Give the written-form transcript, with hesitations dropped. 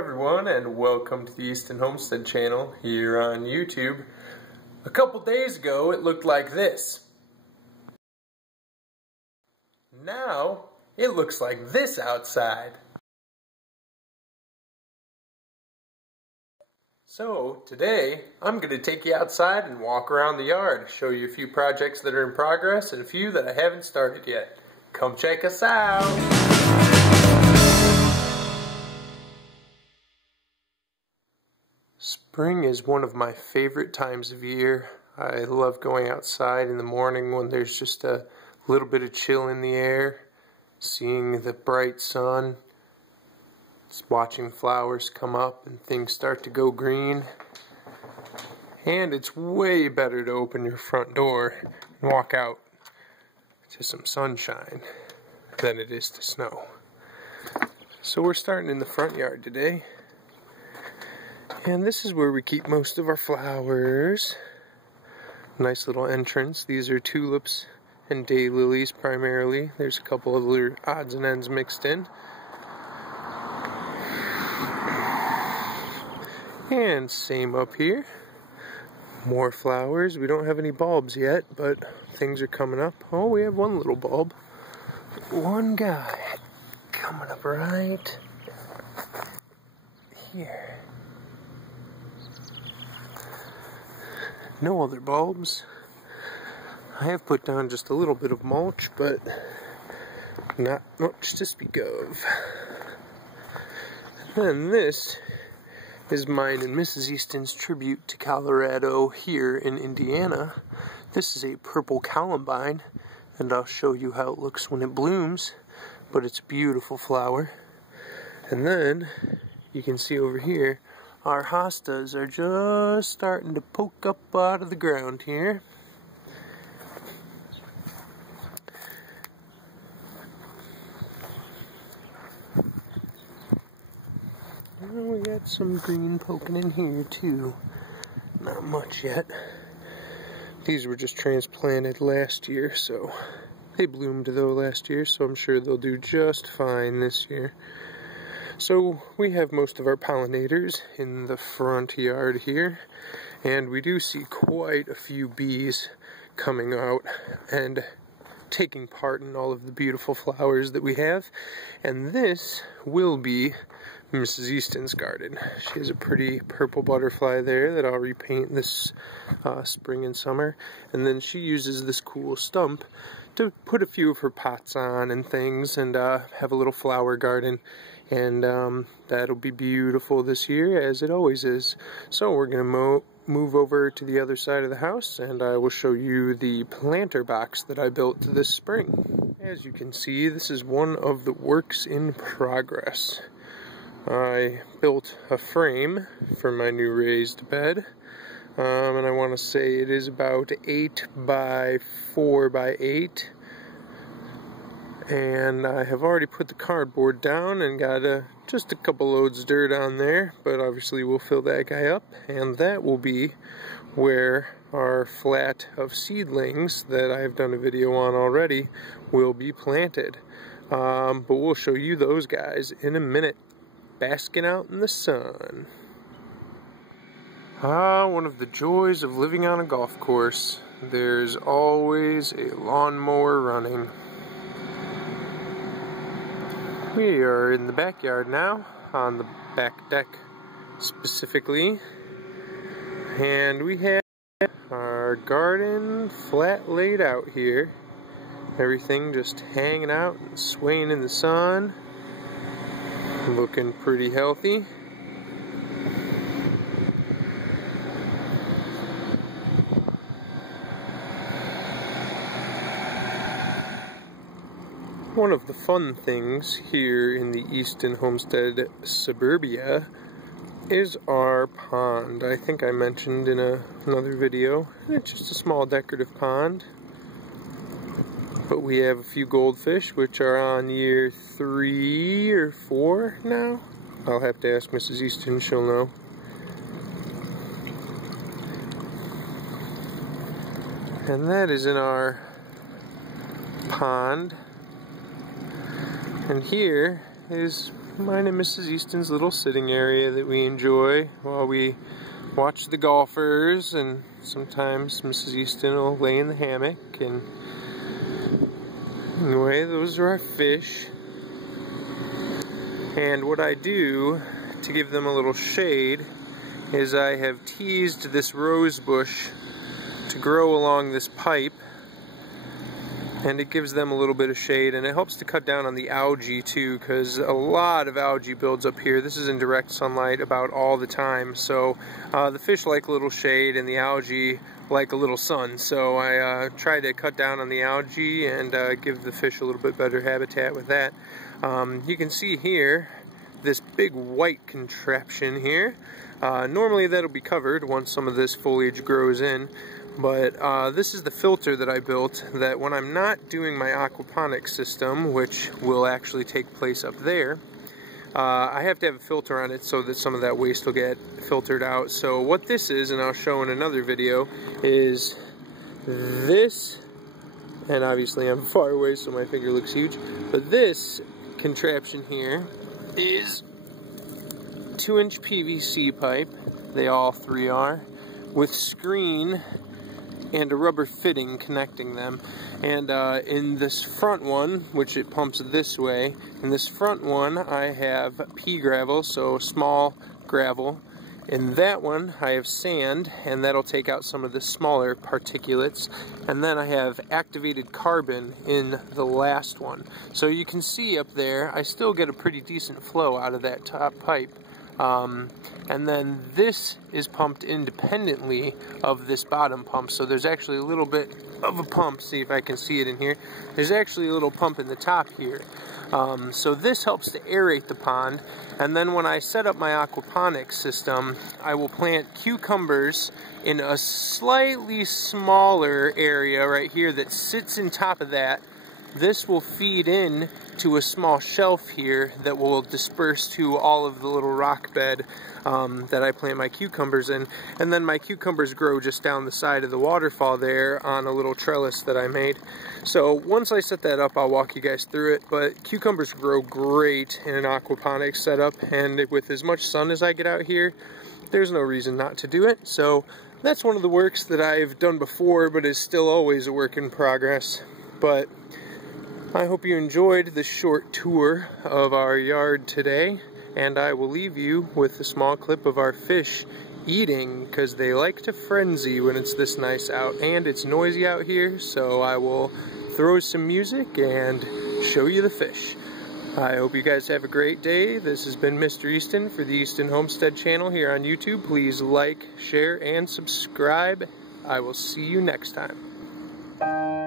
everyone, and welcome to the Easton Homestead channel here on YouTube. A couple days ago it looked like this. Now it looks like this outside. So today I'm going to take you outside and walk around the yard, show you a few projects that are in progress and a few that I haven't started yet. Come check us out! Spring is one of my favorite times of year. I love going outside in the morning when there's just a little bit of chill in the air, seeing the bright sun, watching flowers come up and things start to go green. And it's way better to open your front door and walk out to some sunshine than it is to snow. So we're starting in the front yard today. And this is where we keep most of our flowers. Nice little entrance. These are tulips and daylilies primarily. There's a couple of other odds and ends mixed in. And same up here. More flowers. We don't have any bulbs yet, but things are coming up. Oh, we have one little bulb. One guy coming up right here. No other bulbs. I have put down just a little bit of mulch, but not much to speak of. And this is mine and Mrs. Easton's tribute to Colorado here in Indiana. This is a purple columbine, and I'll show you how it looks when it blooms, but it's a beautiful flower. And then you can see over here our hostas are just starting to poke up out of the ground here. Well, we got some green poking in here too. Not much yet. These were just transplanted last year, so they bloomed though last year, so I'm sure they'll do just fine this year. So we have most of our pollinators in the front yard here, and we do see quite a few bees coming out and taking part in all of the beautiful flowers that we have. And this will be Mrs. Easton's garden. She has a pretty purple butterfly there that I'll repaint this spring and summer, and then she uses this cool stump to put a few of her pots on and things, and have a little flower garden. And that'll be beautiful this year, as it always is. So we're going to move over to the other side of the house, and I will show you the planter box that I built this spring. As you can see, this is one of the works in progress. I built a frame for my new raised bed, and I want to say it is about 8 by 4 by 8. And I have already put the cardboard down and got just a couple loads of dirt on there, but obviously we'll fill that guy up, and that will be where our flat of seedlings that I have done a video on already will be planted. But we'll show you those guys in a minute, basking out in the sun. One of the joys of living on a golf course. There's always a lawnmower running. We are in the backyard now, on the back deck specifically, and we have our garden flat laid out here. Everything just hanging out and swaying in the sun, looking pretty healthy. One of the fun things here in the Easton Homestead suburbia is our pond. I think I mentioned in another video, it's just a small decorative pond. But we have a few goldfish, which are on year 3 or 4 now. I'll have to ask Mrs. Easton, she'll know. And that is in our pond. And here is mine and Mrs. Easton's little sitting area that we enjoy while we watch the golfers, and sometimes Mrs. Easton will lay in the hammock. And anyway, those are our fish. And what I do to give them a little shade is I have teased this rose bush to grow along this pipe, and it gives them a little bit of shade, and it helps to cut down on the algae too, because a lot of algae builds up here. This is in direct sunlight about all the time, so the fish like a little shade and the algae like a little sun. So I try to cut down on the algae and give the fish a little bit better habitat with that. You can see here this big white contraption here. Normally that'll be covered once some of this foliage grows in, but this is the filter that I built that when I'm not doing my aquaponics system, which will actually take place up there, I have to have a filter on it so that some of that waste will get filtered out. So what this is, and I'll show in another video, is this, and obviously I'm far away so my finger looks huge, but this contraption here is 2-inch PVC pipe, they all three are, with screen and a rubber fitting connecting them. And in this front one, which it pumps this way, in this front one I have pea gravel, so small gravel. In that one I have sand, and that'll take out some of the smaller particulates. And then I have activated carbon in the last one. So you can see up there I still get a pretty decent flow out of that top pipe. And then this is pumped independently of this bottom pump, so there's actually a little bit of a pump. See if I can see it in here. There's actually a little pump in the top here. So this helps to aerate the pond, and then when I set up my aquaponics system, I will plant cucumbers in a slightly smaller area right here that sits in top of that. This will feed in to a small shelf here that will disperse to all of the little rock bed that I plant my cucumbers in. And then my cucumbers grow just down the side of the waterfall there on a little trellis that I made. So once I set that up, I'll walk you guys through it. But cucumbers grow great in an aquaponics setup, and with as much sun as I get out here, there's no reason not to do it. So that's one of the works that I've done before, but is still always a work in progress. But I hope you enjoyed this short tour of our yard today, and I will leave you with a small clip of our fish eating, because they like to frenzy when it's this nice out, and it's noisy out here, so I will throw some music and show you the fish. I hope you guys have a great day. This has been Mr. Easton for the Easton Homestead channel here on YouTube. Please like, share, and subscribe. I will see you next time.